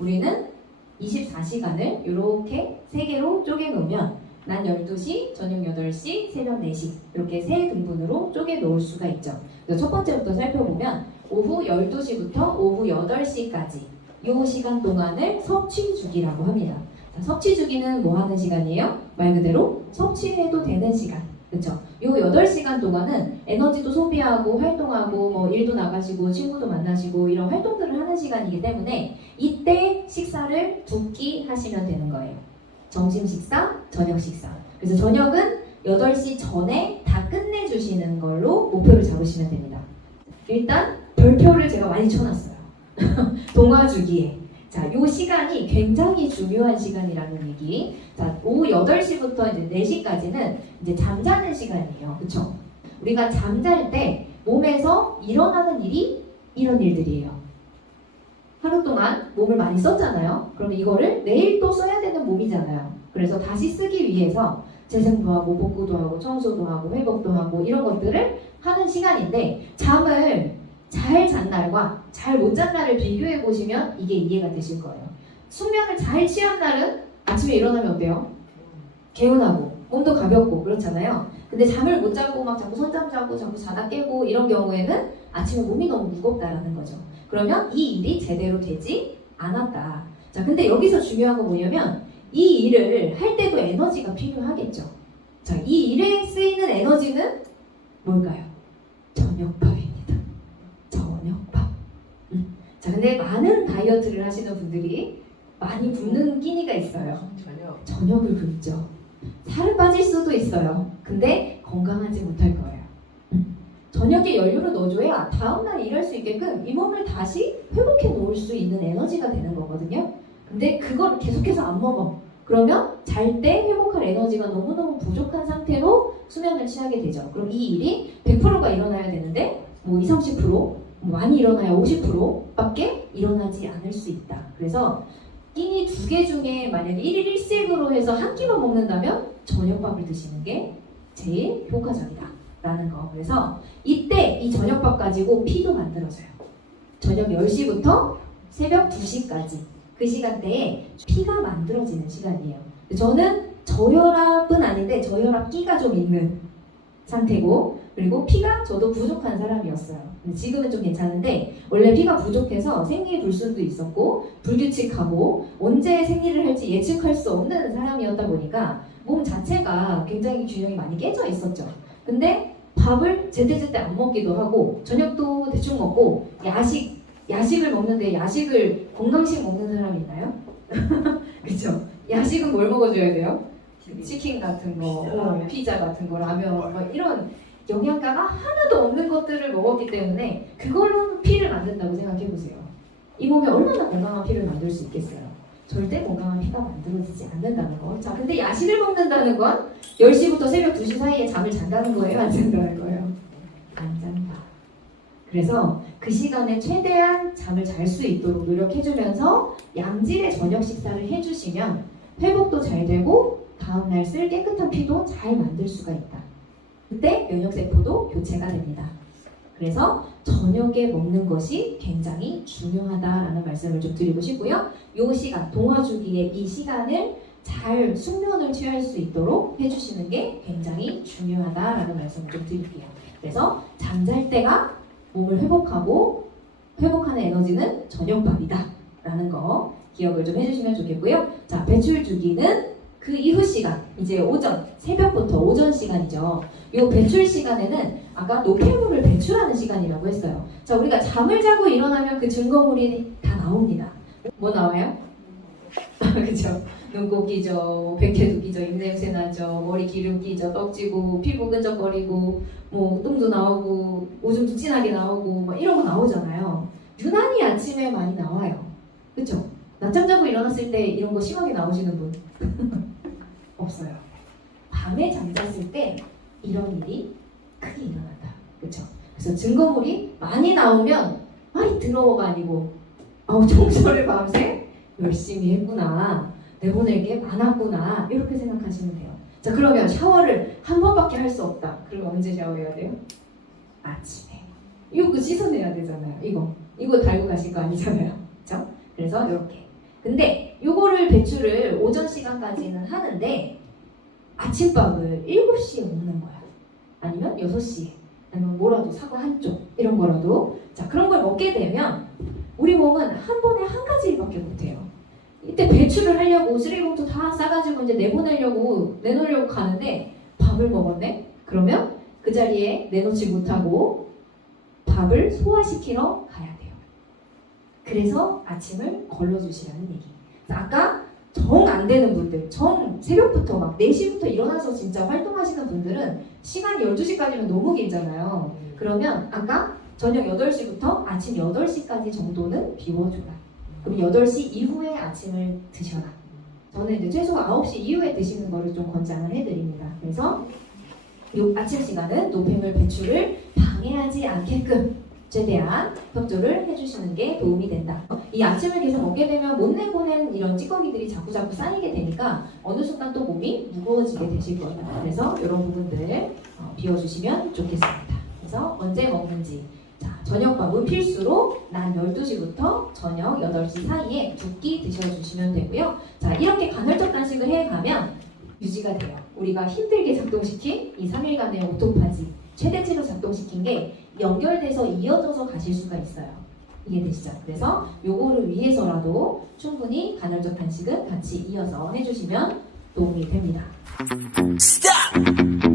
우리는 24시간을 이렇게 3개로 쪼개놓으면 낮 12시, 저녁 8시, 새벽 4시 이렇게 3등분으로 쪼개놓을 수가 있죠. 그래서 첫 번째부터 살펴보면 오후 12시부터 오후 8시까지 이 시간 동안을 섭취주기라고 합니다. 자, 섭취주기는 뭐 하는 시간이에요? 말 그대로 섭취해도 되는 시간. 그쵸? 요 8시간 동안은 에너지도 소비하고 활동하고 뭐 일도 나가시고 친구도 만나시고 이런 활동들을 하는 시간이기 때문에 이때 식사를 2끼 하시면 되는 거예요. 점심 식사, 저녁 식사. 그래서 저녁은 8시 전에 다 끝내주시는 걸로 목표를 잡으시면 됩니다. 일단 별표를 제가 많이 쳐놨어요. 동화주기에. 자, 요 시간이 굉장히 중요한 시간이라는 얘기. 자, 오후 8시부터 이제 4시까지는 이제 잠자는 시간이에요. 그쵸? 우리가 잠잘 때 몸에서 일어나는 일이 이런 일들이에요. 하루 동안 몸을 많이 썼잖아요. 그러면 이거를 내일 또 써야 되는 몸이잖아요. 그래서 다시 쓰기 위해서 재생도 하고 복구도 하고 청소도 하고 회복도 하고 이런 것들을 하는 시간인데 잠을 잘 잔 날과 잘 못 잔 날을 비교해 보시면 이게 이해가 되실 거예요. 숙면을 잘 취한 날은 아침에 일어나면 어때요? 개운하고 몸도 가볍고 그렇잖아요. 근데 잠을 못 자고 막 자꾸 선잠 자고 자꾸 자다 깨고 이런 경우에는 아침에 몸이 너무 무겁다라는 거죠. 그러면 이 일이 제대로 되지 않았다. 자, 근데 여기서 중요한 건 뭐냐면 이 일을 할 때도 에너지가 필요하겠죠. 자, 이 일에 쓰이는 에너지는 뭘까요? 저녁밥입니다. 저녁밥. 자, 근데 많은 다이어트를 하시는 분들이 많이 굶는 끼니가 있어요. 저녁을 굶죠. 살은 빠질 수도 있어요. 근데 건강하지 못할 거예요. 저녁에 연료를 넣어줘야 다음날 일할 수 있게끔 이 몸을 다시 회복해 놓을 수 있는 에너지가 되는 거거든요. 근데 그걸 계속해서 안 먹어. 그러면 잘 때 회복할 에너지가 너무너무 부족한 상태로 수면을 취하게 되죠. 그럼 이 일이 100%가 일어나야 되는데 뭐 20, 30%, 많이 일어나야 50%밖에 일어나지 않을 수 있다. 그래서 끼니 2개 중에 만약에 1일 1식으로 해서 한 끼만 먹는다면 저녁밥을 드시는 게 제일 효과적이다 라는 거. 그래서 이때 이 저녁밥 가지고 피도 만들어져요. 저녁 10시부터 새벽 2시까지 그 시간대에 피가 만들어지는 시간이에요. 저는 저혈압은 아닌데 저혈압 끼가 좀 있는 상태고, 그리고 피가 저도 부족한 사람이었어요. 근데 지금은 좀 괜찮은데 원래 피가 부족해서 생리불순도 있었고 불규칙하고 언제 생리를 할지 예측할 수 없는 사람이었다 보니까 몸 자체가 굉장히 균형이 많이 깨져 있었죠. 근데 밥을 제때제때 안 먹기도 하고 저녁도 대충 먹고 야식을 먹는데 야식을 건강식 먹는 사람이 있나요? 그쵸? 야식은 뭘 먹어줘야 돼요? 치킨 같은 거, 피자 같은 거, 라면 뭐 이런 영양가가 하나도 없는 것들을 먹었기 때문에 그걸로 피를 만든다고 생각해보세요. 이 몸에 얼마나 건강한 피를 만들 수 있겠어요? 절대 건강한 피가 만들어지지 않는다는 거. 자, 근데 야식을 먹는다는 건 10시부터 새벽 2시 사이에 잠을 잔다는 거예요? 안 잔다는 거예요? 안 잔다. 그래서 그 시간에 최대한 잠을 잘 수 있도록 노력해주면서 양질의 저녁 식사를 해주시면 회복도 잘 되고 다음날 쓸 깨끗한 피도 잘 만들 수가 있다. 그때 면역세포도 교체가 됩니다. 그래서 저녁에 먹는 것이 굉장히 중요하다라는 말씀을 좀 드리고 싶고요. 이 시간, 동화주기의 이 시간을 잘 숙면을 취할 수 있도록 해주시는 게 굉장히 중요하다라는 말씀을 좀 드릴게요. 그래서 잠잘 때가 몸을 회복하는 에너지는 저녁밥이다 라는 거 기억을 좀 해주시면 좋겠고요. 자, 배출 주기는 그 이후 시간, 이제 오전, 새벽부터 오전 시간이죠. 이 배출 시간에는 아까 노폐물을 배출하는 시간이라고 했어요. 자, 우리가 잠을 자고 일어나면 그 증거물이 다 나옵니다. 뭐 나와요? 그죠? 눈곱 끼죠, 백태도 끼죠, 입냄새 나죠, 머리 기름 끼죠, 떡지고, 피부 끈적거리고, 뭐 똥도 나오고, 오줌도 진하게 나오고, 뭐 이런 거 나오잖아요. 유난히 아침에 많이 나와요. 그쵸? 낮잠 자고 일어났을 때 이런 거 심하게 나오시는 분? 없어요. 밤에 잠잤을 때 이런 일이 크게 일어난다. 그쵸? 그래서 증거물이 많이 나오면 아이 더러워가 아니고 청소를 밤새 열심히 했구나. 내보낼 게 많았구나. 이렇게 생각하시면 돼요. 자, 그러면 샤워를 한 번밖에 할 수 없다. 그럼 언제 샤워해야 돼요? 아침에. 이거 씻어내야 되잖아요. 이거 달고 가실 거 아니잖아요. 그쵸? 그래서 이렇게 근데 요거를 배출을 오전 시간까지는 하는데 아침밥을 7시에 먹는 거야. 아니면 6시에. 아니면 뭐라도 사과 한 쪽 이런 거라도. 자, 그런 걸 먹게 되면 우리 몸은 한 번에 한 가지 일밖에 못해요. 이때 배출을 하려고 쓰레기봉투 다 싸가지고 이제 내놓으려고 가는데 밥을 먹었네? 그러면 그 자리에 내놓지 못하고 밥을 소화시키러 가야 돼요. 그래서 아침을 걸러주시라는 얘기. 아까 정 안 되는 분들, 새벽부터 막 4시부터 일어나서 진짜 활동하시는 분들은 시간이 12시까지면 너무 길잖아요. 그러면 아까 저녁 8시부터 아침 8시까지 정도는 비워줘라. 그럼 8시 이후에 아침을 드셔라. 저는 이제 최소 9시 이후에 드시는 거를 좀 권장을 해드립니다. 그래서 이 아침 시간은 노폐물 배출을 방해하지 않게끔 최대한 협조를 해주시는 게 도움이 된다. 이 아침을 계속 먹게 되면 못 내보낸 이런 찌꺼기들이 자꾸자꾸 쌓이게 되니까 어느 순간 또 몸이 무거워지게 되실 거예요. 그래서 이런 부분들 비워주시면 좋겠습니다. 그래서 언제 먹는지. 자, 저녁밥은 필수로 낮 12시부터 저녁 8시 사이에 2끼 드셔주시면 되고요. 자, 이렇게 간헐적 단식을 해가면 유지가 돼요. 우리가 힘들게 작동시킨 이 3일간의 오토파지 최대치로 작동시킨 게 연결돼서 이어져서 가실 수가 있어요. 이해되시죠? 그래서 요거를 위해서라도 충분히 간헐적 단식은 같이 이어서 해주시면 도움이 됩니다. Stop!